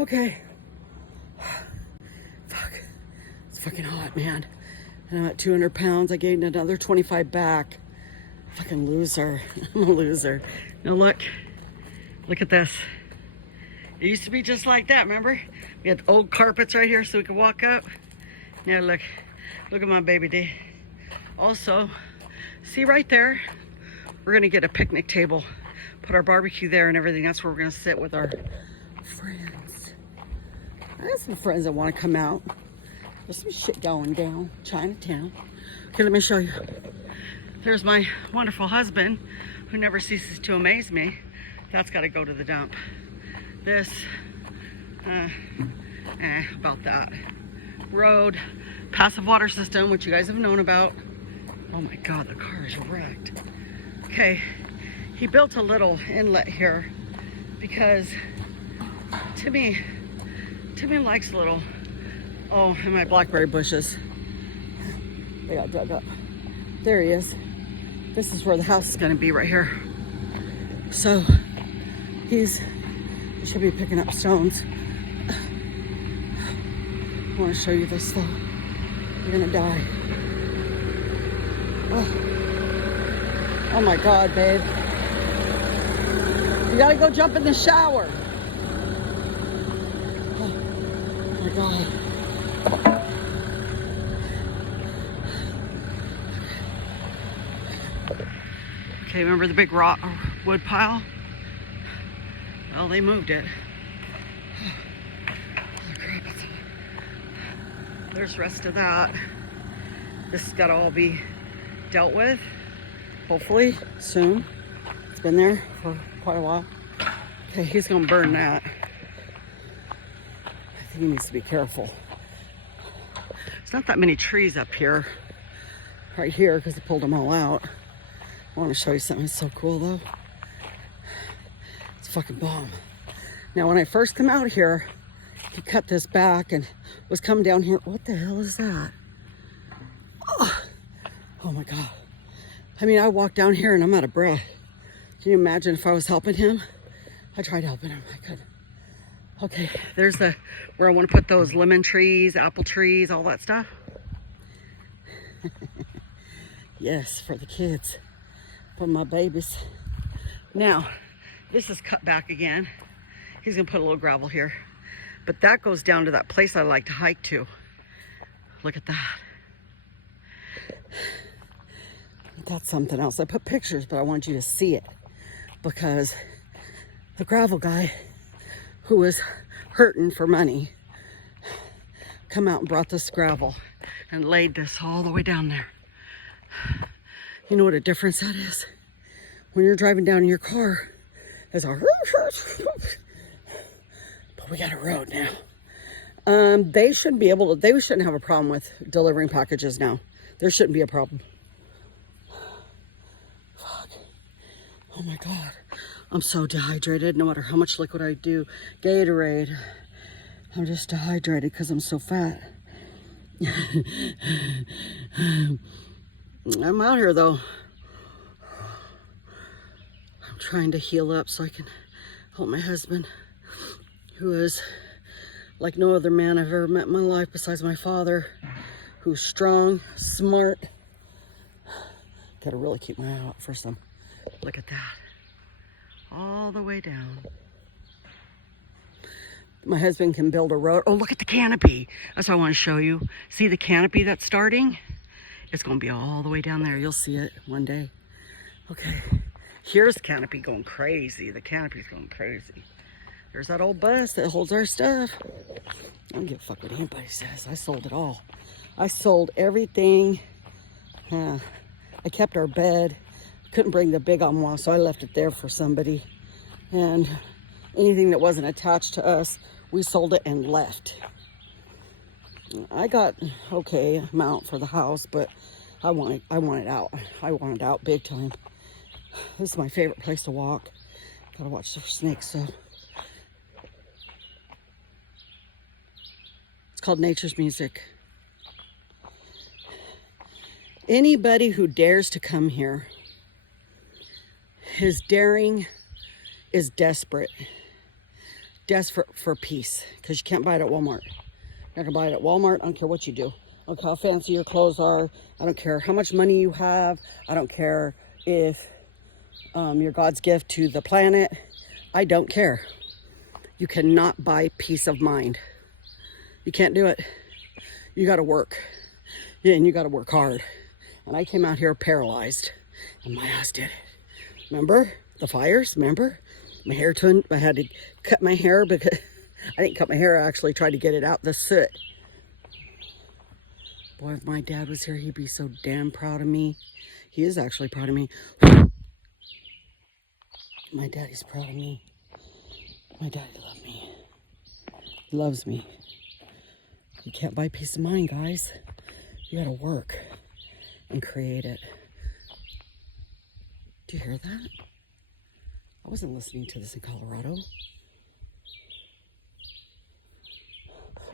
Okay. Fuck. It's fucking hot, man. And I'm at 200 pounds. I gained another 25 back. Fucking loser. I'm a loser. Now look. Look at this. It used to be just like that, remember? We had old carpets right here so we could walk up. Yeah, look. Look at my baby D. Also, see right there? We're gonna get a picnic table. Put our barbecue there and everything. That's where we're gonna sit with our friends. I have some friends that want to come out. There's some shit going down Chinatown. Okay, let me show you. There's my wonderful husband who never ceases to amaze me. That's got to go to the dump. This, about that. Road, passive water system, which you guys have known about. Oh my God, the car is wrecked. Okay, he built a little inlet here because Timmy likes little, oh, and my blackberry bushes. They got dug up. There he is. This is where the house is gonna be right here. So he should be picking up stones. I wanna show you this though. You're gonna die. Oh my God, babe. You gotta go jump in the shower. Oh my God. Okay, remember the big rock wood pile? Well, they moved it. Oh crap, there's the rest of that. This has got to all be dealt with, hopefully soon. It's been there for quite a while. Okay, he's gonna burn that. I think he needs to be careful. There's not that many trees up here, right here, because he pulled them all out. I want to show you something that's so cool though. It's fucking bomb. Now when I first come out here, he cut this back and was coming down here. What the hell is that? Oh my God. I mean, I walked down here and I'm out of breath. Can you imagine if I was helping him? I tried helping him, I couldn't. Okay, there's where I want to put those lemon trees, apple trees, all that stuff. Yes, for the kids. For my babies. Now, this is cut back again. He's gonna put a little gravel here. But that goes down to that place I like to hike to. Look at that. That's something else. I put pictures, but I want you to see it. Because the gravel guy who was hurting for money come out and brought this gravel and laid this all the way down there. You know what a difference that is? When you're driving down in your car, there's a... But we got a road now. They shouldn't have a problem with delivering packages now. There shouldn't be a problem. Fuck. Oh my God. I'm so dehydrated, no matter how much liquid I do. Gatorade. I'm just dehydrated because I'm so fat. I'm out here though. I'm trying to heal up so I can help my husband, who is like no other man I've ever met in my life besides my father, who's strong, smart. Gotta really keep my eye out for some. Look at that. All the way down. My husband can build a road. Oh, look at the canopy. That's what I want to show you. See the canopy that's starting? It's going to be all the way down there. You'll see it one day. Okay. Here's the canopy going crazy. The canopy's going crazy. There's that old bus that holds our stuff. I don't give a fuck what anybody says. I sold it all. I sold everything. I kept our bed. Couldn't bring the big armoire, so I left it there for somebody. And anything that wasn't attached to us, we sold it and left. I got okay amount for the house, but I want it out. I want it out big time. This is my favorite place to walk. Gotta watch the snakes, so. It's called Nature's Music. Anybody who dares to come here, his daring is desperate. desperate for peace because you can't buy it at Walmart. You're not gonna buy it at Walmart. I don't care what you do. I don't care how fancy your clothes are. I don't care how much money you have. I don't care if you're God's gift to the planet. I don't care. You cannot buy peace of mind. You can't do it. You gotta work. Yeah, and you gotta work hard. And I came out here paralyzed, and my ass did it. Remember the fires? Remember? My hair turned, I had to cut my hair because I didn't cut my hair, I actually tried to get it out, the soot. Boy, if my dad was here, he'd be so damn proud of me. He is actually proud of me. My daddy's proud of me. My daddy loves me. He loves me. You can't buy peace of mind, guys. You gotta work and create it. Do you hear that? I wasn't listening to this in Colorado.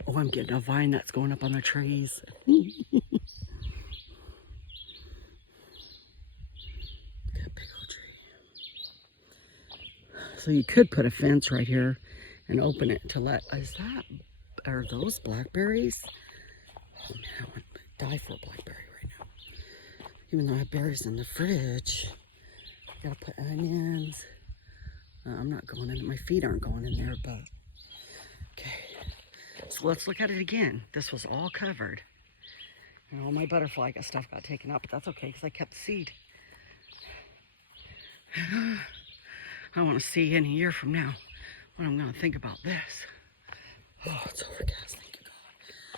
Oh, I'm getting a vine that's going up on the trees. That big old tree. So you could put a fence right here and open it to let, are those blackberries? Oh man, I would die for a blackberry right now. Even though I have berries in the fridge. I gotta put onions. I'm not going in, my feet aren't going in there, but okay. So let's look at it again. This was all covered. And all my butterfly stuff got taken out, but that's okay because I kept seed. I want to see in a year from now what I'm going to think about this. Oh, it's overcast. Thank you, God.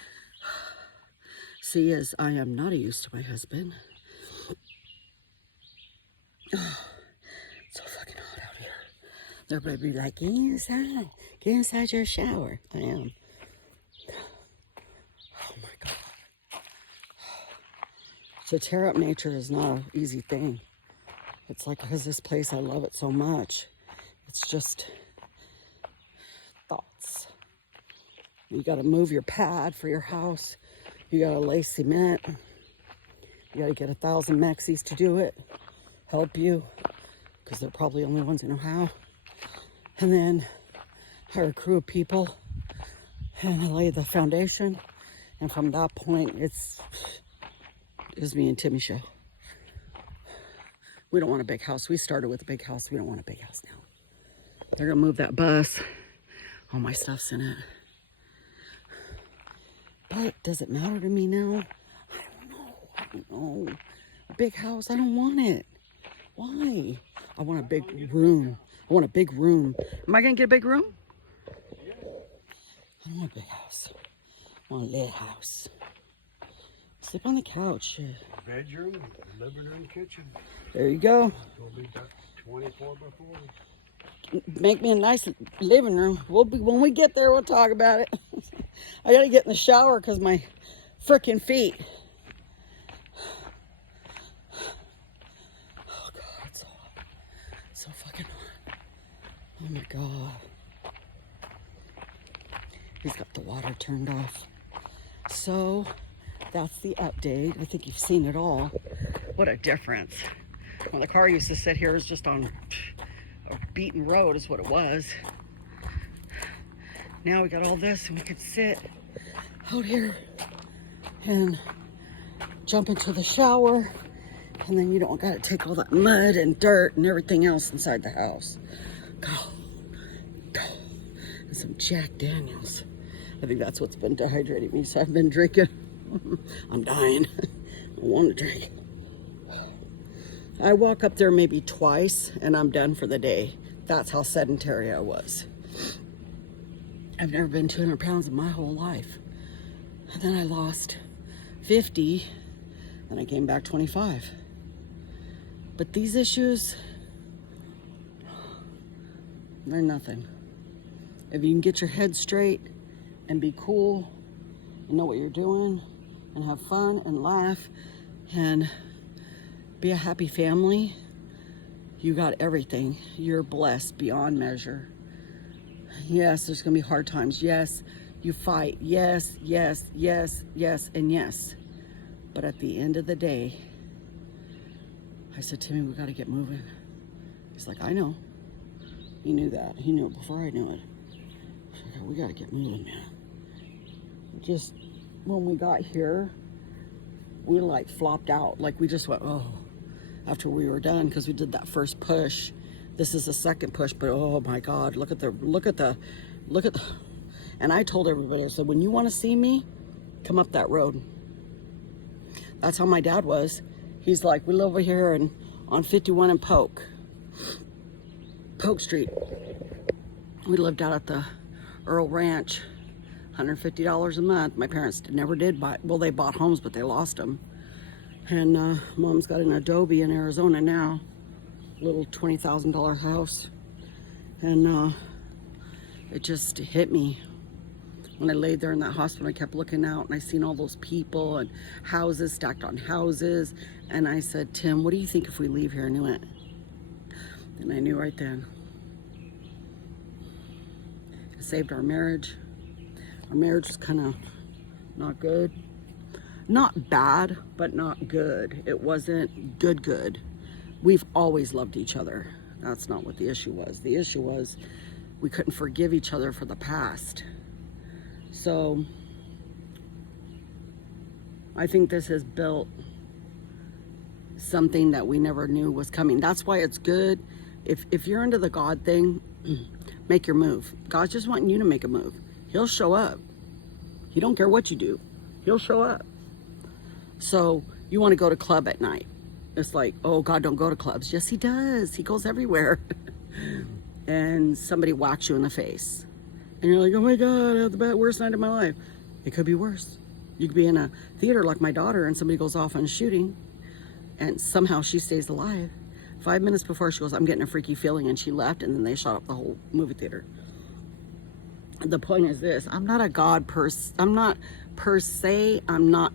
See, as I am not a use to my husband. Oh, it's so fucking hot out here. Everybody be like, get inside. Get inside your shower. I am. Oh my God. To tear up nature is not an easy thing. It's like, because this place, I love it so much. It's just thoughts. You got to move your pad for your house. You got to lay cement. You got to get 1,000 Mexies to do it. Help you. Because they're probably the only ones that know how. And then hire a crew of people and lay the foundation. And from that point, it's me and Timmy show. We don't want a big house. We started with a big house. We don't want a big house now. They're gonna move that bus. All my stuff's in it. But does it matter to me now? I don't know. A big house, I don't want it. Why? I want a big room. I want a big room. Am I gonna get a big room? I don't want a big house. I want a little house. Sleep on the couch. Bedroom, living room, kitchen. There you go. It'll be 24 by 40. Make me a nice living room. When we get there, we'll talk about it. I gotta get in the shower because my frickin' feet. Oh God, it's so hot. So fucking hot. Oh my God. He's got the water turned off. So that's the update. I think you've seen it all. What a difference. When the car used to sit here, it was just on a beaten road is what it was. Now we got all this and we could sit out here and jump into the shower, and then you don't got to take all that mud and dirt and everything else inside the house. Go. And some Jack Daniels. I think that's what's been dehydrating me, so I've been drinking. I'm dying. I want to drink. I walk up there maybe twice and I'm done for the day. That's how sedentary I was. I've never been 200 pounds in my whole life. And then I lost 50, and I came back 25. But these issues, they're nothing. If you can get your head straight and be cool and know what you're doing and have fun and laugh and be a happy family, you got everything. You're blessed beyond measure. Yes, there's gonna be hard times. Yes, you fight. Yes, yes, yes, yes, and yes. But at the end of the day, I said, Timmy, we gotta get moving. He's like, I know. He knew that. He knew it before I knew it. we gotta get moving, man. Just when we got here, we like flopped out. Like we just went, oh, after we were done, because we did that first push. This is the second push, but oh my God, look at the, and I told everybody, I said, when you want to see me, come up that road. That's how my dad was. He's like, we live over here and on 51 and Polk Street. We lived out at the Earl Ranch, $150 a month. My parents never did buy, well, they bought homes, but they lost them. And Mom's got an Adobe in Arizona now, little $20,000 house. And it just hit me. When I laid there in that hospital, I kept looking out and I seen all those people and houses stacked on houses. And I said, Tim, what do you think if we leave here? And he went, and I knew right then. It saved our marriage. Our marriage was kind of not good. Not bad, but not good. It wasn't good. We've always loved each other. That's not what the issue was. The issue was we couldn't forgive each other for the past. So I think this has built something that we never knew was coming. That's why it's good. If you're into the God thing, make your move. God's just wanting you to make a move. He'll show up. He don't care what you do. He'll show up. So you want to go to club at night. It's like, oh, God don't go to clubs. Yes, he does. He goes everywhere. And somebody whacks you in the face. And you're like, oh my God, I had the worst night of my life. It could be worse. You could be in a theater like my daughter and somebody goes off on shooting and somehow she stays alive. 5 minutes before she goes, I'm getting a freaky feeling, and she left, and then they shot up the whole movie theater. The point is this, I'm not a God person. I'm not per se, I'm not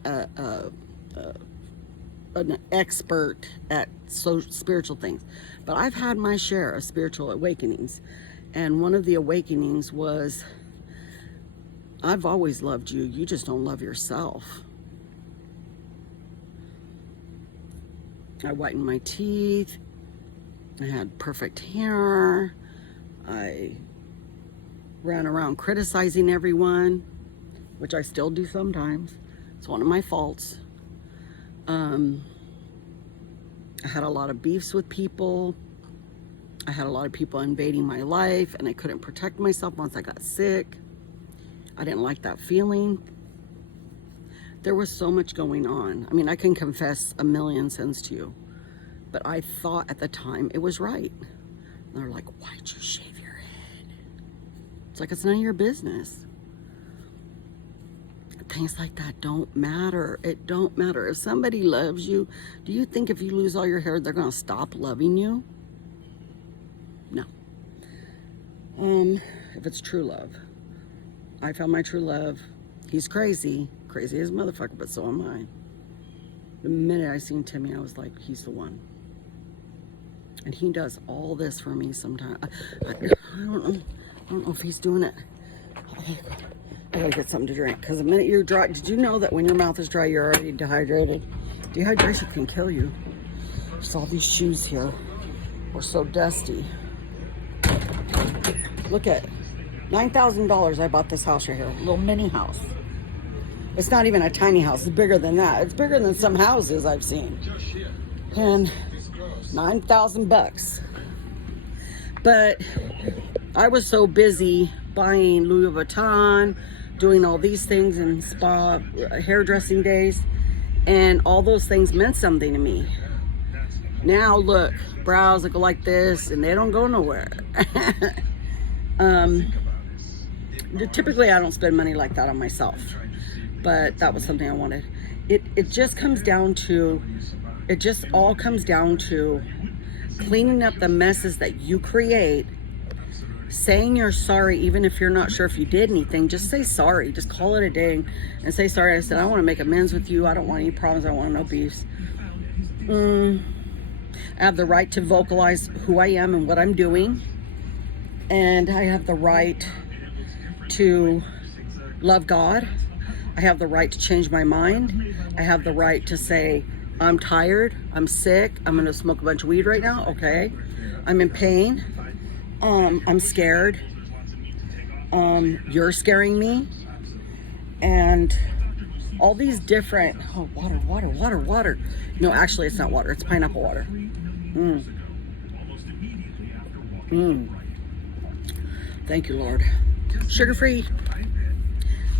an expert at spiritual things, but I've had my share of spiritual awakenings. And one of the awakenings was, I've always loved you. You just don't love yourself. I whitened my teeth. I had perfect hair. I ran around criticizing everyone, which I still do sometimes. It's one of my faults. I had a lot of beefs with people. I had a lot of people invading my life, and I couldn't protect myself once I got sick. I didn't like that feeling. There was so much going on. I mean, I can confess a million sins to you, but I thought at the time it was right. And they're like, why'd you shave your head? It's like, it's none of your business. Things like that don't matter. It don't matter. If somebody loves you, do you think if you lose all your hair, they're going to stop loving you? No. If it's true love. I found my true love. He's crazy. Crazy as a motherfucker, but so am I. The minute I seen Timmy, I was like, he's the one. And he does all this for me sometimes. I don't know if he's doing it. I gotta get something to drink, because the minute you're dry, did you know that when your mouth is dry, you're already dehydrated? Dehydration can kill you. Just all these shoes here are so dusty. Look at $9,000 I bought this house right here, a little mini house. It's not even a tiny house, it's bigger than that. It's bigger than some houses I've seen. And $9,000. But I was so busy buying Louis Vuitton, doing all these things in spa, hairdressing days, and all those things meant something to me. Now look, brows that go like this, and they don't go nowhere. Typically I don't spend money like that on myself, but that was something I wanted. It just comes down to, it just all comes down to cleaning up the messes that you create, saying you're sorry, even if you're not sure if you did anything. Just say sorry. Just call it a day and say sorry. I said, I want to make amends with you. I don't want any problems. I don't want no beefs. I have the right to vocalize who I am and what I'm doing. And I have the right to love God. I have the right to change my mind. I have the right to say, I'm tired, I'm sick, I'm gonna smoke a bunch of weed right now, okay? I'm in pain, I'm scared, you're scaring me, and all these different, oh, water. No, actually it's not water, it's pineapple water. Thank you, Lord. Sugar-free.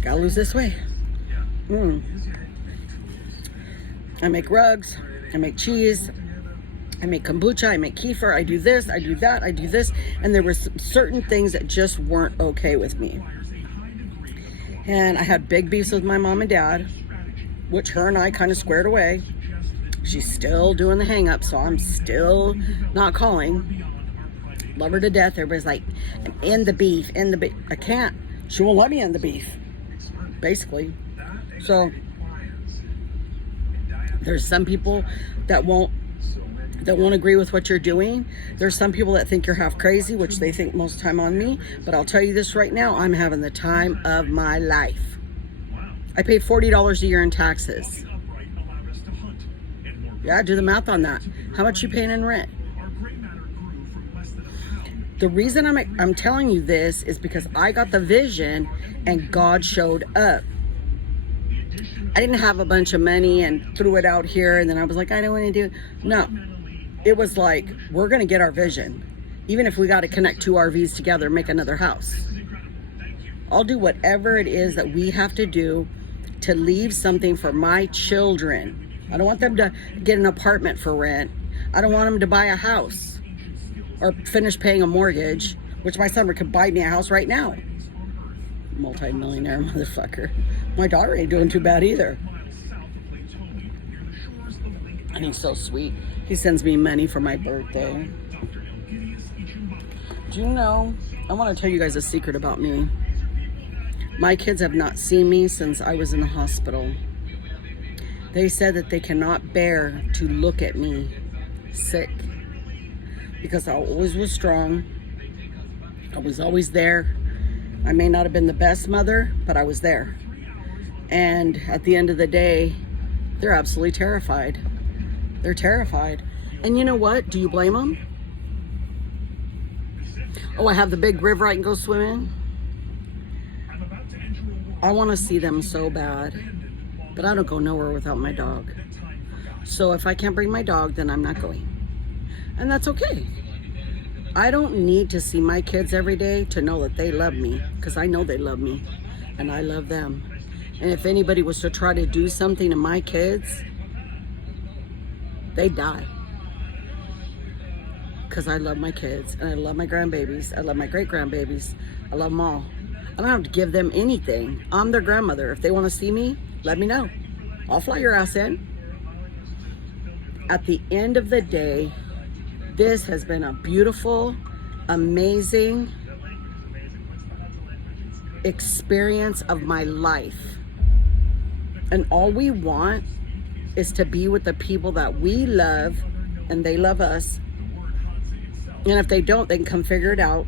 Gotta lose this weight. I make rugs, I make cheese, I make kombucha, I make kefir, I do this, I do that, I do this, and there were certain things that just weren't okay with me. And I had big beefs with my mom and dad, which her and I kind of squared away. She's still doing the hang up, so I'm still not calling. Love her to death. Everybody's like, end the beef, end the beef. I can't. She won't let me end the beef, basically. So there's some people that won't agree with what you're doing. There's some people that think you're half crazy, which they think most time on me. But I'll tell you this right now, I'm having the time of my life. I pay $40 a year in taxes. Yeah, do the math on that. How much you paying in rent? The reason I'm telling you this is because I got the vision and God showed up. I didn't have a bunch of money and threw it out here and then I was like, I don't want to do it. No. It was like, we're going to get our vision. Even if we got to connect 2 RVs together and make another house. I'll do whatever it is that we have to do to leave something for my children. I don't want them to get an apartment for rent. I don't want them to buy a house or finish paying a mortgage, which my son could buy me a house right now. Multi-millionaire motherfucker. My daughter ain't doing too bad either. And he's so sweet. He sends me money for my birthday. Do you know, I want to tell you guys a secret about me. My kids have not seen me since I was in the hospital. They said that they cannot bear to look at me sick because I always was strong. I was always there. I may not have been the best mother, but I was there. And at the end of the day, they're absolutely terrified. They're terrified. And you know what? Do you blame them? Oh, I have the big river I can go swim in. I want to see them so bad, but I don't go nowhere without my dog. So if I can't bring my dog, then I'm not going. And that's okay. I don't need to see my kids every day to know that they love me, because I know they love me and I love them. And if anybody was to try to do something to my kids, they'd die. Because I love my kids and I love my grandbabies. I love my great grandbabies. I love them all. I don't have to give them anything. I'm their grandmother. If they want to see me, let me know. I'll fly your ass in. At the end of the day, this has been a beautiful, amazing experience of my life. And all we want is to be with the people that we love and they love us. And if they don't, they can come figure it out.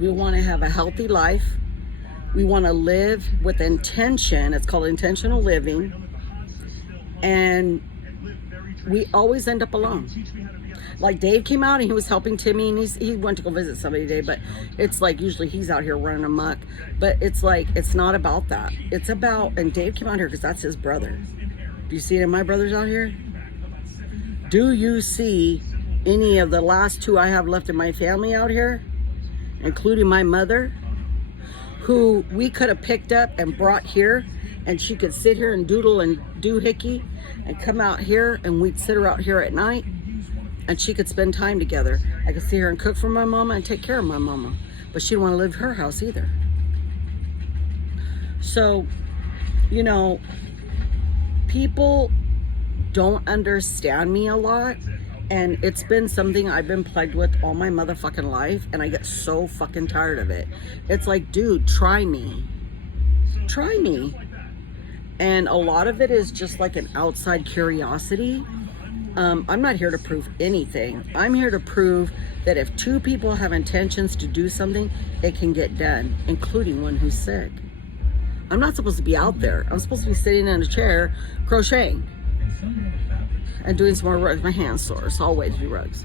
We want to have a healthy life. We want to live with intention. It's called intentional living. And we always end up alone. Like Dave came out and he was helping Timmy and he went to go visit somebody today, but it's like usually he's out here running amok. But it's like, it's not about that. It's about, and Dave came out here because that's his brother. Do you see any of my brothers out here? Do you see any of the last 2 I have left in my family out here? Including my mother, who we could have picked up and brought here, and she could sit here and doodle and doohickey and come out here, and we'd sit her out here at night and she could spend time together. I could sit here and cook for my mama and take care of my mama, but she didn't want to live in her house either. So, you know, people don't understand me a lot. And it's been something I've been plagued with all my motherfucking life. And I get so fucking tired of it. It's like, dude, try me. Try me. And a lot of it is just like an outside curiosity. I'm not here to prove anything. I'm here to prove that if 2 people have intentions to do something, it can get done, including one who's sick. I'm not supposed to be out there. I'm supposed to be sitting in a chair crocheting and doing some more rugs. My hand's sore, so I'll wait to do rugs.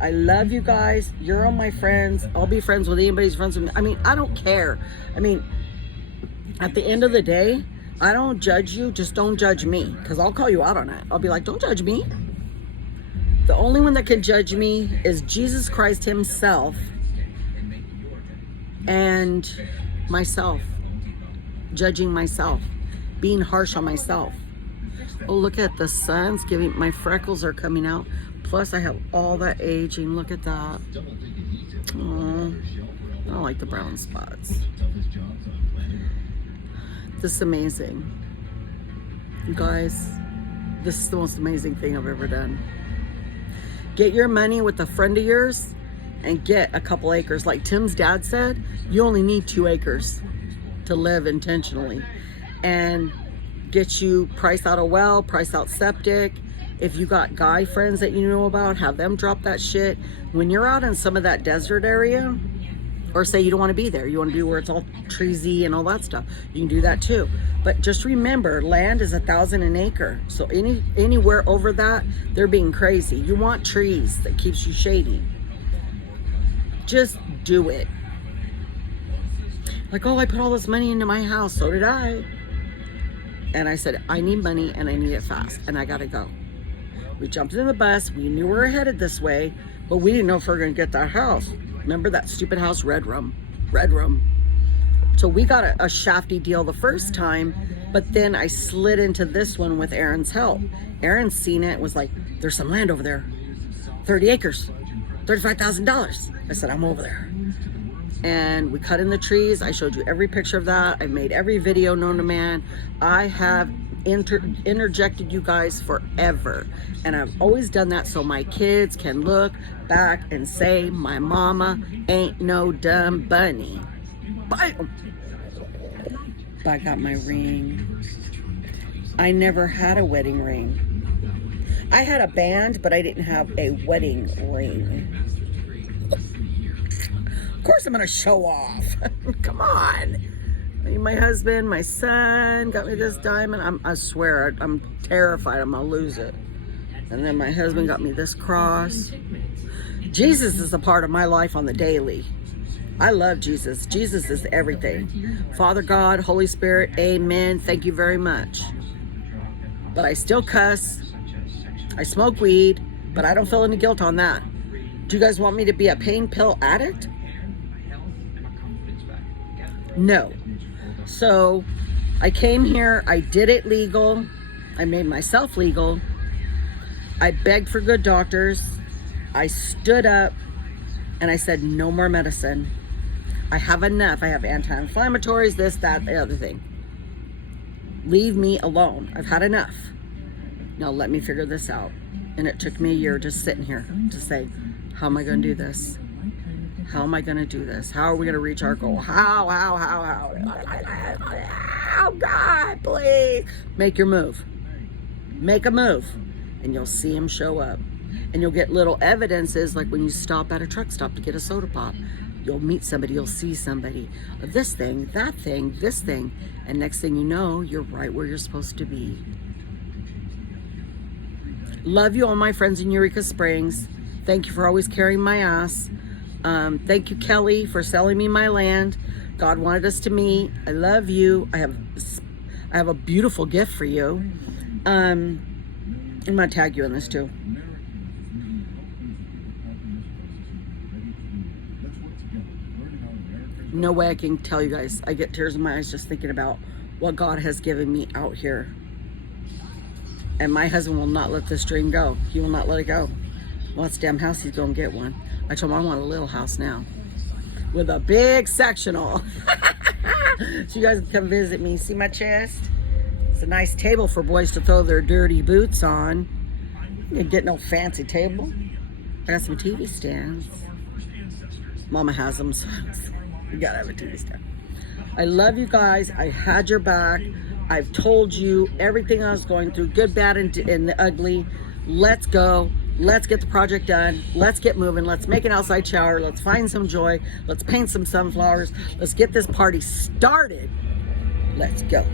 I love you guys. You're all my friends. I'll be friends with anybody who's friends with me. I mean, I don't care. I mean, at the end of the day, I don't judge you. Just don't judge me, because I'll call you out on it. I'll be like, don't judge me. The only one that can judge me is Jesus Christ himself and myself. Judging myself. Being harsh on myself. Oh, look at the sun's giving, my freckles are coming out. Plus I have all that aging. Look at that. Oh, I don't like the brown spots. This is amazing. You guys, this is the most amazing thing I've ever done. Get your money with a friend of yours and get a couple acres. Like Tim's dad said, you only need 2 acres to live intentionally. And get you price out a well, price out septic. If you got guy friends that you know about, have them drop that shit. When you're out in some of that desert area, or say you don't want to be there, you want to be where it's all treesy and all that stuff, you can do that too. But just remember, land is 1,000 an acre. So anywhere over that, they're being crazy. You want trees that keeps you shady. Just do it. Like, oh, I put all this money into my house. So did I. And I said, I need money and I need it fast. And I got to go. We jumped in the bus. We knew we were headed this way, but we didn't know if we were going to get that house. Remember that stupid house, red room. So we got a shafty deal the first time, but then I slid into this one with Aaron's help. Aaron seen it, was like, there's some land over there, 30 acres, $35,000. I said, I'm over there. And we cut in the trees. I showed you every picture of that. I've made every video known to man. I have interjected you guys forever. And I've always done that so my kids can look back and say, my mama ain't no dumb bunny. But I got my ring. I never had a wedding ring. I had a band, but I didn't have a wedding ring. Of course I'm gonna show off. Come on. My husband, my son got me this diamond. I swear, I'm terrified I'm gonna lose it. And then my husband got me this cross. Jesus is a part of my life on the daily. I love Jesus. Jesus is everything. Father God, Holy Spirit, amen. Thank you very much. But I still cuss. I smoke weed, but I don't feel any guilt on that. Do you guys want me to be a pain pill addict? No. So I came here, I did it legal. I made myself legal. I begged for good doctors. I stood up and I said, no more medicine. I have enough. I have anti-inflammatories, this, that, the other thing. Leave me alone. I've had enough. Now let me figure this out. And it took me a year just sitting here to say, how am I going to do this? How am I going to do this? How are we going to reach our goal? How? Oh, God, please. Make your move. Make a move. And you'll see him show up. And you'll get little evidences, like when you stop at a truck stop to get a soda pop. You'll meet somebody, you'll see somebody. This thing, that thing, this thing. And next thing you know, you're right where you're supposed to be. Love you, all my friends in Eureka Springs. Thank you for always carrying my ass. Thank you, Kelly, for selling me my land. God wanted us to meet. I love you. I have a beautiful gift for you. I'm gonna tag you in this too. No way I can tell you guys. I get tears in my eyes just thinking about what God has given me out here. And my husband will not let this dream go. He will not let it go. Wants a damn house, he's gonna get one. I told him I want a little house now with a big sectional. So you guys can come visit me. See my chest? It's a nice table for boys to throw their dirty boots on. You didn't get no fancy table. I got some TV stands. Mama has them, so you gotta have a TV stand. I love you guys. I had your back. I've told you everything I was going through, good, bad, and the ugly. Let's go. Let's get the project done. Let's get moving. Let's make an outside shower. Let's find some joy. Let's paint some sunflowers. Let's get this party started. Let's go.